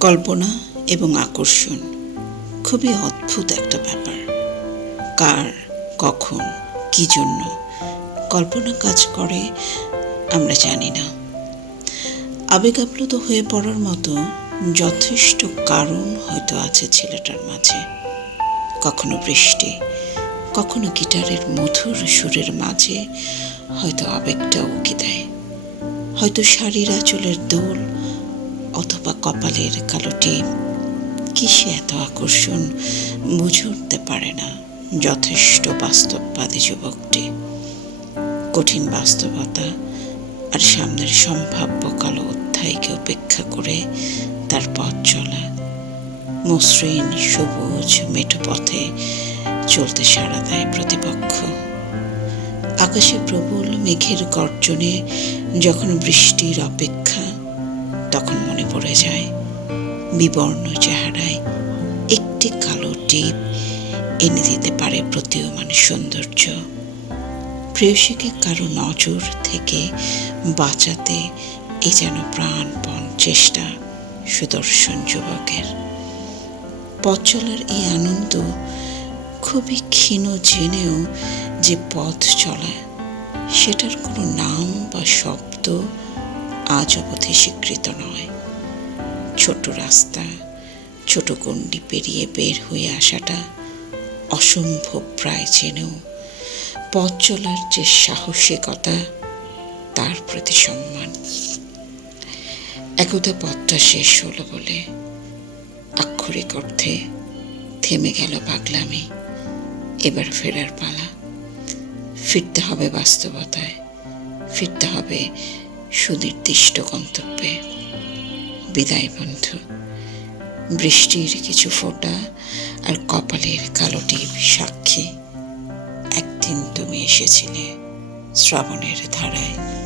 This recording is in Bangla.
কল্পনা এবং আকর্ষণ খুবই অদ্ভুত একটা ব্যাপার। কার, কখন, কি জন্য কল্পনা কাজ করে আমরা জানি না। আবেগাপ্লুত হয়ে পড়ার মতো যথেষ্ট কারণ হয়তো আছে ছেলেটার মাঝে। কখনো বৃষ্টি, কখনো গিটারের মধুর সুরের মাঝে হয়তো আবেগটা উকি দেয়। হয়তো শাড়ির আঁচলের দোল অথবা কপালের কালো টিপ। কিসে এত আকর্ষণ, বুঝে উঠতে পারে না। যথেষ্ট বাস্তববাদী যুবকটি। কঠিন বাস্তবতা আর সামনের সম্ভাব্য কালো অধ্যায়কে উপেক্ষা করে তার পথ চলা। মসৃণ, সবুজ, মেঠো পথে চলতে সাড়া দেয় প্রতিপক্ষ। আকাশে প্রবল মেঘের গর্জনে যখন বৃষ্টির অপেক্ষা তখন মনে পড়ে যায়, বিবর্ণ চেহারায় একটি কালো টিপ এনে দিতে পারে প্রতীয়মান সৌন্দর্য। প্রেয়সীকে কারও নজর থেকে বাঁচাতে এ যেন প্রাণপণ চেষ্টা সুদর্শন যুবকের। পথ চলার এই আনন্দ খুবই ক্ষীণ জেনেও যে পথ চলা, সেটার কোনো নাম বা শব্দ আজ অবধি স্বীকৃত নয়। ছোট রাস্তা, ছোট গণ্ডি পেরিয়ে বের হয়ে আসাটা অসম্ভব প্রায় জেনেও পথ চলার যে সাহসিকতা, তার প্রতি সম্মান। একদা পথটা শেষ হলো বলে আক্ষরিক অর্থে থেমে গেল পাগলামি। এবার ফেরার পালা। ফিরতে হবে বাস্তবতায়, ফিরতে হবে সুনির্দিষ্ট গন্তব্যে। বিদায় বন্ধু, বৃষ্টির কিছু ফোঁটা আর কপালের কালো টিপ সাক্ষী। একদিন তুমি এসেছিলে শ্রাবণের ধারায়।